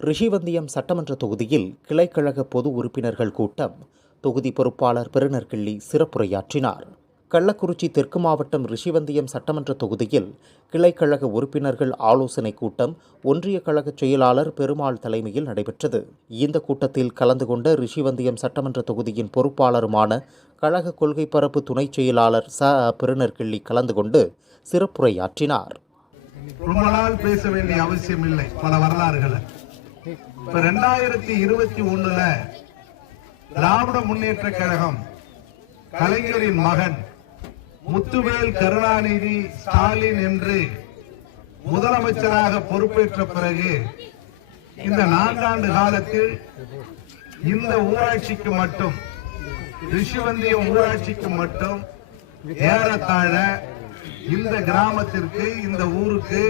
ரிஷிவந்தியம் சட்டமன்ற தொகுதியில் கிளைக்கழக பொது உறுப்பினர்கள் கூட்டம் தொகுதி பொறுப்பாளர் பெருநற்கிள்ளி சிறப்புரையாற்றினார். கள்ளக்குறிச்சி தெற்கு மாவட்டம் ரிஷிவந்தியம் சட்டமன்ற தொகுதியில் கிளைக்கழக உறுப்பினர்கள் ஆலோசனை கூட்டம் ஒன்றிய கழக செயலாளர் பெருமாள் தலைமையில் நடைபெற்றது. இந்த கூட்டத்தில் கலந்து கொண்ட ரிஷிவந்தியம் சட்டமன்ற தொகுதியின் பொறுப்பாளருமான கழக கொள்கை பரப்பு துணைச் செயலாளர் ச. பெருநற்கிள்ளி கலந்து கொண்டு சிறப்புரையாற்றினார். ரொம்ப நாள் பேச வேண்டிய அவசியம் இல்லை பல வரலாறுகளை. இப்ப ரெண்டாயிரத்தி இருபத்தி ஒண்ணுல திராவிட முன்னேற்ற கழகம் கலைஞரின் மகன் முத்துவேல் கருணாநிதி ஸ்டாலின் என்று முதலமைச்சராக பொறுப்பேற்ற பிறகு இந்த நான்காண்டு காலத்தில் இந்த ஊராட்சிக்கு மட்டும் ரிஷிவந்தியம் ஊராட்சிக்கு மட்டும் ஏறத்தாழ இந்த கிராமத்திற்கு இந்த ஊருக்கு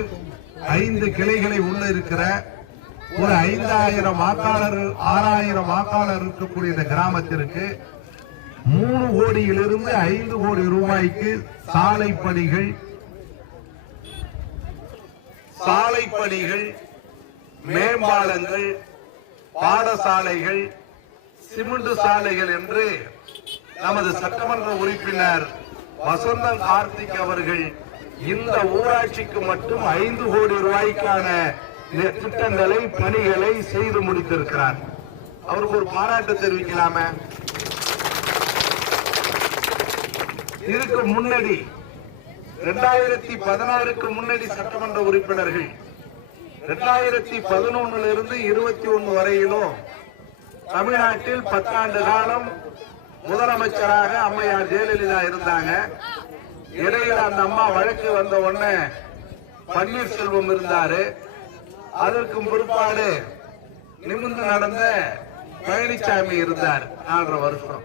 ஐந்து கிளைகளை உள்ள இருக்கிற ஒரு ஐந்தாயிரம் வாக்காளர் ஆறாயிரம் வாக்காளர் இருக்கக்கூடிய இந்த கிராமத்திற்கு மூணு கோடியிலிருந்து ஐந்து கோடி ரூபாய்க்கு சாலை பணிகள் சாலை பணிகள் மேம்பாலங்கள் பாடசாலைகள் சிமெண்ட் சாலைகள் என்று நமது சட்டமன்ற உறுப்பினர் வசந்தன் கார்த்திக் அவர்கள் இந்த ஊராட்சிக்கு மட்டும் ஐந்து கோடி ரூபாய்க்கான திட்டங்களை பணிகளை செய்து முடித்திருக்கிறார். அவருக்கு ஒரு பாராட்டு தெரிவிக்கலாமே. இதுக்கு முன்னாடி ரெண்டாயிரத்தி பதினாறுக்கு முன்னாடி சட்டமன்ற உறுப்பினர்கள் ரெண்டாயிரத்தி பதினொன்னுல இருந்து இருபத்தி ஒன்னு வரையிலும் தமிழ்நாட்டில் பத்தாண்டு காலம் முதலமைச்சராக அம்மையார் ஜெயலலிதா இருந்தாங்க. இடையில அந்த அம்மா வழக்கு வந்த உடனே பன்னீர்செல்வம் இருந்தாரு. அதற்கு பிற்பாடு நிமிர்ந்து நடந்த பழனிசாமி இருந்தார். நாலரை வருஷம்.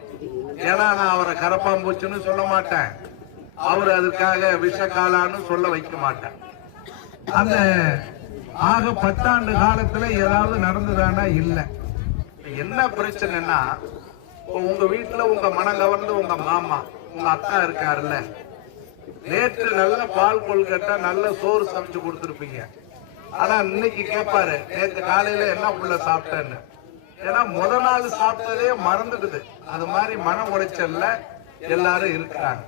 ஏன்னா நான் அவரை கரப்பாம்பூச்சுன்னு சொல்ல மாட்டேன். அவர் அதுக்காக விஷக்காலான்னு சொல்ல வைக்க மாட்டேன். அந்த ஆக பத்தாண்டு காலத்துல ஏதாவது நடந்ததானா? இல்லை. என்ன பிரச்சனைன்னா இப்போ உங்க வீட்டுல உங்க மனம் கவர்ந்து உங்க மாமா உங்க அத்தா இருக்காருல்ல. நேற்று நல்ல பால் கொள்கட்டை நல்ல சோறு சமைச்சு கொடுத்துருப்பீங்க. ஆனா இன்னைக்கு கேட்பாரு நேற்று காலையில என்ன புள்ள சாப்பிட்டேன்னு. ஏன்னா முத நாள் சாப்பிட்டதே மறந்துடுது. அது மாதிரி மன உளைச்சல்ல எல்லாரும் இருக்கிறாங்க.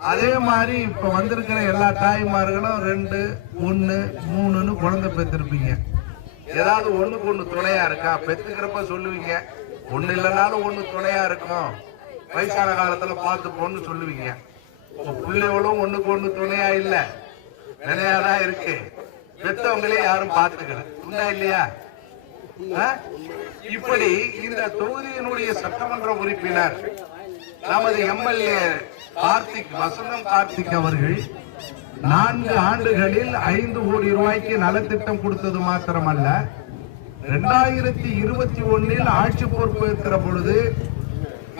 அதே மாதிரி இப்ப வந்திருக்கிற எல்லா தாய்மார்களும் ரெண்டு ஒண்ணு மூணுன்னு குழந்தை பெற்றிருப்பீங்க. ஏதாவது ஒண்ணுக்கு ஒண்ணு துணையா இருக்கா? பெத்துக்கிறப்ப சொல்லுவீங்க. ஒண்ணு இல்லைனாலும் ஒண்ணு துணையா இருக்கும். வயசான காலத்துல பார்த்து பொண்ணு சொல்லுவீங்க. இப்ப பிள்ளைகளும் ஒண்ணுக்கு ஒண்ணு துணையா இல்ல. நிலையாதான் இருக்கு. பெத்தவங்களே யாரும் பார்த்துக்கல. உண்டா இல்லையா? இப்படி இந்த தொகுதியினுடைய சட்டமன்ற உறுப்பினர் நமது எம்எல்ஏ கார்த்திக் வசந்தம் கார்த்திக் அவர்கள் நான்கு ஆண்டுகளில் ஐந்து கோடி ரூபாய்க்கு நலத்திட்டம் கொடுத்தது மாத்திரமல்ல. இரண்டாயிரத்தி இருபத்தி ஒன்னில் ஆட்சி பொறுப்பேற்கிற பொழுது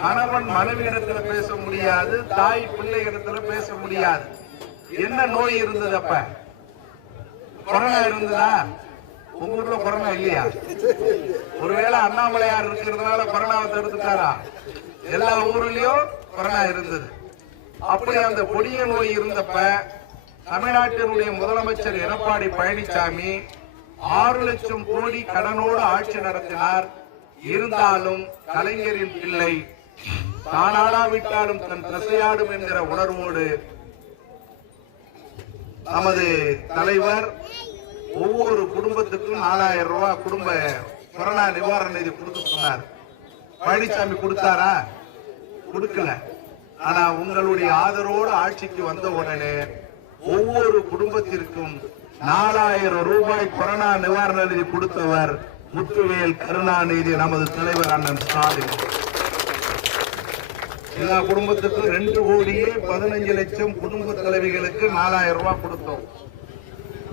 கணவன் மனைவியிடத்துல பேச முடியாது தாய் பிள்ளை இடத்துல பேச முடியாது. என்ன நோய் இருந்தது அப்ப? கொரோனா இருந்ததா? உங்க ஊர்ல கொரோனா இல்லையா? ஒருவேளை அண்ணாமலையார் இருக்கிறதுனால கொரோனாவை தடுத்துட்டாரா? எல்லா ஊர்லயும் கொரோனா இருந்தது. அப்படி அந்த கொடிய நோய் இருந்தப்ப தமிழ்நாட்டினுடைய முதலமைச்சர் எடப்பாடி பழனிசாமி ஆறு லட்சம் கோடி கடனோடு ஆட்சி நடத்தினார். இருந்தாலும் கலைஞரின் பிள்ளை தானாடாவிட்டாலும் தன் திசையாடும் என்கிற உணர்வோடு நமது தலைவர் ஒவ்வொரு குடும்பத்துக்கும் நாலாயிரம் ரூபாய் குடும்ப கொரோனா நிவாரண நிதி கொடுக்க சொன்னார். பழனிசாமி கொடுத்தாரா? கொடுக்கல. ஆனா உங்களுடைய ஆதரவோடு ஆட்சிக்கு வந்த உடனே ஒவ்வொரு குடும்பத்திற்கும் நாலாயிரம் ரூபாய் கொரோனா நிவாரண நிதி கொடுத்தவர் முத்துவேல் கருணாநிதி நமது தலைவர் அண்ணன் ஸ்டாலின். எல்லா குடும்பத்துக்கும் ரெண்டு கோடியே பதினஞ்சு லட்சம் குடும்ப தலைவிகளுக்கு நாலாயிரம் ரூபாய் கொடுத்தோம்.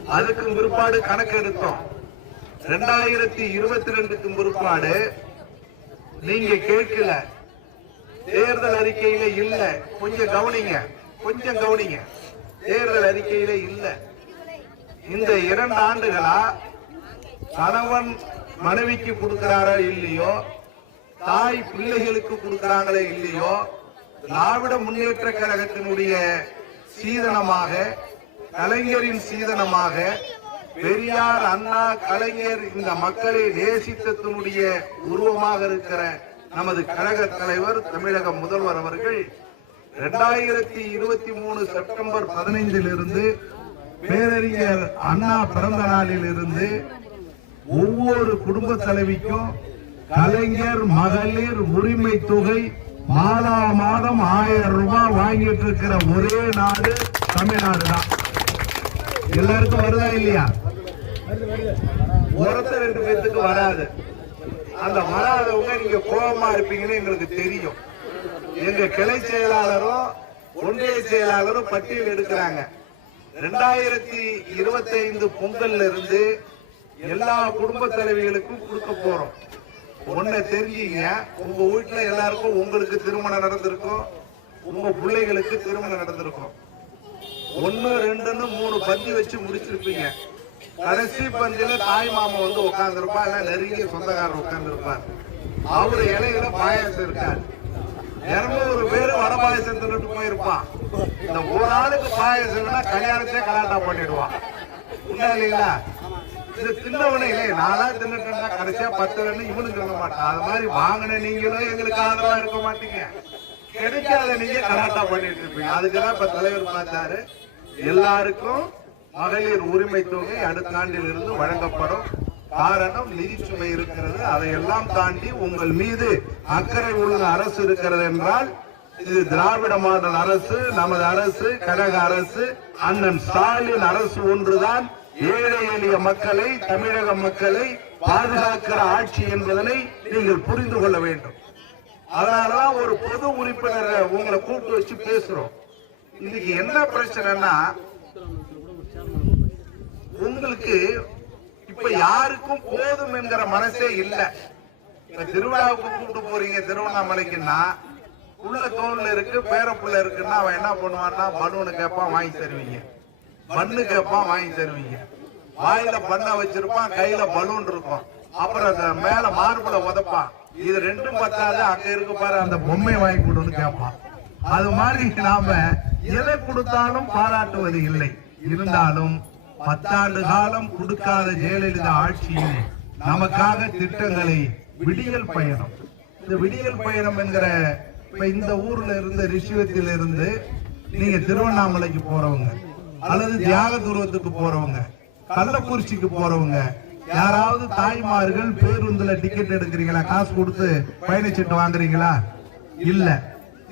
அதுக்கு பிற்பாடு கணக்கு எடுத்தோம். ரெண்டாயிரத்தி இருபத்தி ரெண்டுக்கும் பிற்பாடு நீங்க கேட்கல. தேர்தல் அறிக்கையில இல்ல. கொஞ்சம் கவனிங்க. கொஞ்சம் கவனிங்க. தேர்தல் அறிக்கையில இல்ல. இந்த இரண்டு ஆண்டுகளா கணவன் மனைவிக்கு கொடுக்கிறாரோ இல்லையோ தாய் பிள்ளைகளுக்கு கொடுக்கிறாங்களே இல்லையோ திராவிட முன்னேற்ற கழகத்தினுடைய சீதனமாக கலைஞரின் சீதனமாக பெரியார் அண்ணா கலைஞர் இந்த மக்களை நேசித்ததனுடைய உருவமாக இருக்கிற நமது கழக தலைவர் தமிழக முதல்வர் அவர்கள் இரண்டாயிரத்தி இருபத்தி மூணு செப்டம்பர் பதினைந்தில் இருந்து பேரறிஞர் அண்ணா பிறந்த நாளில் இருந்து ஒவ்வொரு குடும்ப தலைவிக்கும் கலைஞர் மகளிர் உரிமை தொகை மாதா மாதம் ஆயிரம் ரூபாய் வாங்கிட்டு இருக்கிற ஒரே நாடு தமிழ்நாடு தான் எல்லாருக்கும் வருதா இல்லையா? ஒருத்தர் ரெண்டு பேத்துக்கு வராது. அந்த வராதவங்க நீங்க கோபமா இருப்பீங்கன்னு எங்களுக்கு தெரியும். எங்க கிளை செயலாளரும் ஒன்றிய செயலாளரும் பட்டியல் எடுக்கிறாங்க. ரெண்டாயிரத்தி இருபத்தி ஐந்து பொங்கல்ல இருந்து எல்லா குடும்ப தலைவிகளுக்கும் கொடுக்க போறோம். ஒன்ன தெரிஞ்சீங்க. உங்க வீட்டுல எல்லாருக்கும் உங்களுக்கு திருமணம் நடந்திருக்கும். உங்க பிள்ளைகளுக்கு திருமணம் நடந்திருக்கும். ஒன்னு ரெண்டுன்னு மூணு பந்தி வச்சு முடிச்சிருப்பீங்க. கடைசி பந்தியில தாய் மாமா வந்து உட்கார்ந்துருப்பா இல்ல நெருங்கிய சொந்தக்காரர் உட்கார்ந்துருப்பார். அவரு இலையில பாயாசம் இருக்காரு இருநூறு பேரு வட பாயசம் தின்னுட்டு போயிருப்பான் இந்த ஒரு ஆளுக்கு பாயசம்னா கல்யாணத்தையே கலாட்டா பண்ணிடுவான் உண்டா இல்லைங்களா? இது தின்னவனே இல்லை நானா தின்னுட்டேன்னா கடைசியா பத்து ரெண்டு இவனுக்கு சொல்ல மாட்டான். அது மாதிரி வாங்கின நீங்களும் எங்களுக்கு ஆதரவா இருக்க மாட்டீங்க. கிடைக்காத நீங்க கலாட்டா பண்ணிட்டு இருப்பீங்க. அதுக்குதான் இப்ப தலைவர் பார்த்தாரு. எல்லாருக்கும் மகளிர் உரிமை தொகை அடுத்த ஆண்டில் இருந்து வழங்கப்படும். காரணம் நிதிச்சுமை இருக்கிறது. அதையெல்லாம் தாண்டி உங்கள் மீது அக்கறை உள்ள அரசு இருக்கிறது என்றால் இது திராவிட மாடல் அரசு நமது அரசு கழக அரசு அண்ணன் ஸ்டாலின் அரசு ஒன்றுதான். ஏழை எளிய மக்களை தமிழக மக்களை பாதுகாக்கிற ஆட்சி என்பதனை நீங்கள் புரிந்து கொள்ள வேண்டும். அதனாலதான் ஒரு பொது உறுப்பினரை உங்களை கூப்பிட்டு வச்சு பேசுறோம். இன்னைக்கு என்ன பிரச்சனைன்னா உங்களுக்கு இப்ப யாருக்கும் போதும் என்கிற மனசே இல்ல. இப்ப திருவிழாவுக்கு கூப்பிட்டு போறீங்க திருவண்ணாமலைக்குன்னா உள்ள தோல்ல இருக்கு பேரப்புள்ள இருக்குன்னா அவன் என்ன பண்ணுவான்னா பலூனு கேட்பான் வாங்கி தருவீங்க. மண்ணு கேட்பான் வாங்கி தருவீங்க. வாயில பண்ண வச்சிருப்பான் கையில பலூன் இருக்கும். அப்புறம் அந்த மேல மார்புல உதப்பான். இது ரெண்டும் பத்தாது அங்க இருக்கு பாரு அந்த பொம்மை வாங்கி கொடுன்னு கேட்பான் அது மாதிரி நாம எதை கொடுத்தாலும் பாராட்டுவது இல்லை. இருந்தாலும் பத்தாண்டு காலம் கொடுக்காத ஜெயலலிதா ஆட்சியில் நமக்காக திட்டங்களை விடியல் பயணம். இந்த விடியல் பயணம் என்கிற இப்ப இந்த ஊர்ல இருந்து ரிஷிவத்தில் இருந்து நீங்க திருவண்ணாமலைக்கு போறவங்க அல்லது தியாக துருவத்துக்கு போறவங்க கள்ளக்குறிச்சிக்கு போறவங்க யாராவது தாய்மார்கள் பேருந்துல டிக்கெட் எடுக்கிறீங்களா காசு கொடுத்து பயணச்சீட்டு வாங்குறீங்களா? இல்ல.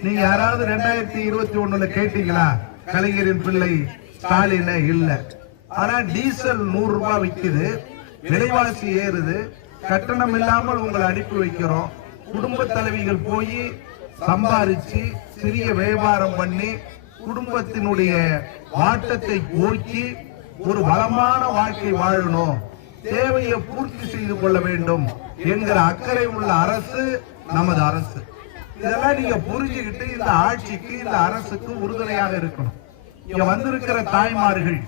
நீங்க யாராவது ரெண்டாயிரத்தி இருபத்தி ஒண்ணுல கேட்டீங்களா? கலைஞரின் பிள்ளை ஸ்டாலின் இல்ல. ஆனா டீசல் நூறு ரூபாய் விற்குது விலைவாசி ஏறுது கட்டணம் இல்லாமல் உங்களை அனுப்பி வைக்கிறோம். குடும்ப தலைவிகள் போய் சம்பாரிச்சு சிறிய வியாபாரம் பண்ணி குடும்பத்தினுடைய வாட்டத்தை போக்கி ஒரு வளமான வாழ்க்கை வாழணும். தேவையை பூர்த்தி செய்து கொள்ள வேண்டும் என்கிற அக்கறை உள்ள அரசு நமது அரசு. இதெல்லாம் நீங்க புரிஞ்சுக்கிட்டு இந்த ஆட்சிக்கு இந்த அரசுக்கு உறுதுணையாக இருக்கணும். இங்க வந்திருக்கிற தாய்மார்கள்.